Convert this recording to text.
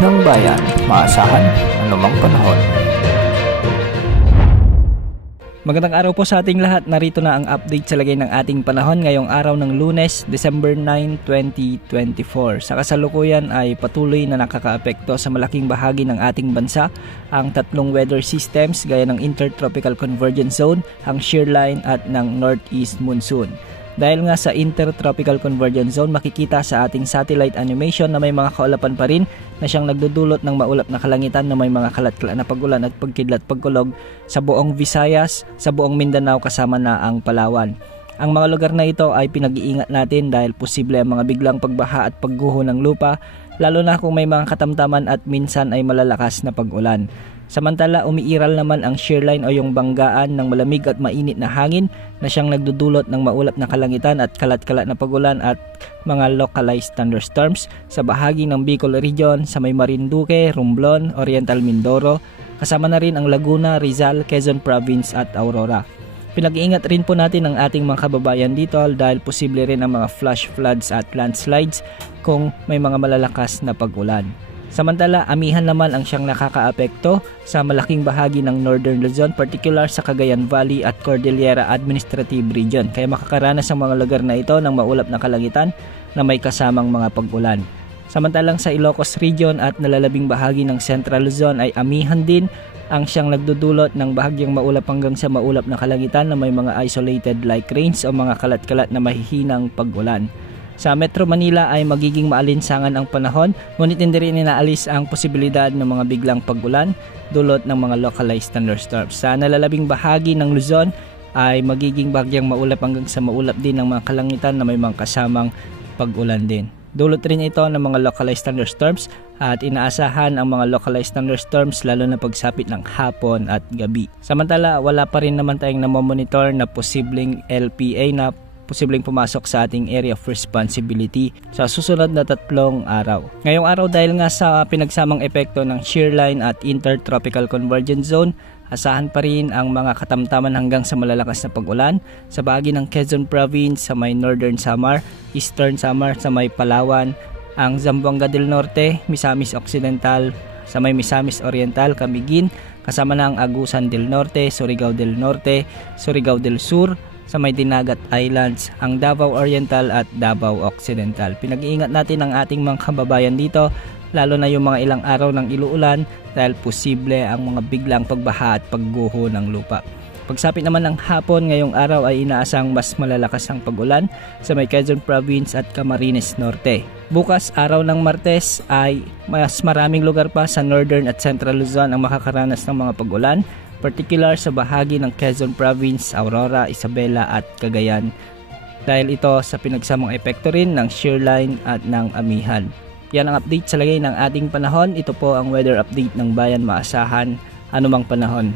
ng bayan, maasahan anumang panahon. Magandang araw po sa ating lahat. Narito na ang update sa lagay ng ating panahon ngayong araw ng Lunes, December 9, 2024. Sa kasalukuyan ay patuloy na nakakaapekto sa malaking bahagi ng ating bansa ang tatlong weather systems gaya ng Intertropical Convergence Zone, ang shear line at ng Northeast Monsoon. Dahil nga sa Intertropical Convergence Zone, makikita sa ating satellite animation na may mga kaulapan pa rin na siyang nagdudulot ng maulap na kalangitan na may mga kalat-kalat na pagulan at pagkidlat pagkulog sa buong Visayas, sa buong Mindanao kasama na ang Palawan. Ang mga lugar na ito ay pinag-iingat natin dahil posible ang mga biglang pagbaha at pagguho ng lupa, lalo na kung may mga katamtaman at minsan ay malalakas na pag-ulan. Samantala, umiiral naman ang shear line o yung banggaan ng malamig at mainit na hangin na siyang nagdudulot ng maulap na kalangitan at kalat-kalat na pagulan at mga localized thunderstorms sa bahagi ng Bicol Region, sa may Marinduque, Romblon, Oriental Mindoro, kasama na rin ang Laguna, Rizal, Quezon Province at Aurora. Pinag-iingat rin po natin ang ating mga kababayan dito dahil posible rin ang mga flash floods at landslides kung may mga malalakas na pag-ulan. Samantala, amihan naman ang siyang nakakaapekto sa malaking bahagi ng Northern Luzon, particular sa Cagayan Valley at Cordillera Administrative Region. Kaya makakaranas ang mga lugar na ito ng maulap na kalangitan na may kasamang mga pag-ulan. Samantalang sa Ilocos Region at nalalabing bahagi ng Central Luzon ay amihan din ang siyang nagdudulot ng bahagyang maulap hanggang sa maulap na kalangitan na may mga isolated light rains o mga kalat-kalat na mahihinang pag-ulan. Sa Metro Manila ay magiging maalinsangan ang panahon, ngunit hindi rin inaalis ang posibilidad ng mga biglang pag-ulan dulot ng mga localized thunderstorms. Sa nalalabing bahagi ng Luzon ay magiging bagyang maulap hanggang sa maulap din ng mga kalangitan na may mga kasamang pag-ulan din. Dulot rin ito ng mga localized thunderstorms at inaasahan ang mga localized thunderstorms lalo na pagsapit ng hapon at gabi. Samantala, wala pa rin naman tayong namomonitor na posibleng LPA na posibleng pumasok sa ating area of responsibility sa susunod na 3 araw. Ngayong araw dahil nga sa pinagsamang epekto ng shear line at Intertropical Convergence Zone, asahan pa rin ang mga katamtaman hanggang sa malalakas na pag-ulan sa bahagi ng Quezon Province, sa may Northern Samar, Eastern Samar, sa may Palawan, ang Zamboanga del Norte, Misamis Occidental, sa may Misamis Oriental, Camiguin, kasama na ang Agusan del Norte, Surigao del Norte, Surigao del Sur, sa may Dinagat Islands, ang Davao Oriental at Davao Occidental. Pinag-iingat natin ang ating mga kababayan dito, lalo na yung mga ilang araw ng iluulan dahil posible ang mga biglang pagbaha at pagguho ng lupa. Pagsapit naman ng hapon ngayong araw ay inaasang mas malalakas ang pag-ulan sa may Quezon Province at Camarines Norte. Bukas, araw ng Martes, ay mas maraming lugar pa sa Northern at Central Luzon ang makakaranas ng mga pag-ulan, particular sa bahagi ng Quezon Province, Aurora, Isabela at Cagayan. Dahil ito sa pinagsamang epekto rin ng shear line at ng amihan. Yan ang update sa lagay ng ating panahon. Ito po ang weather update ng bayan, maasahan anumang panahon.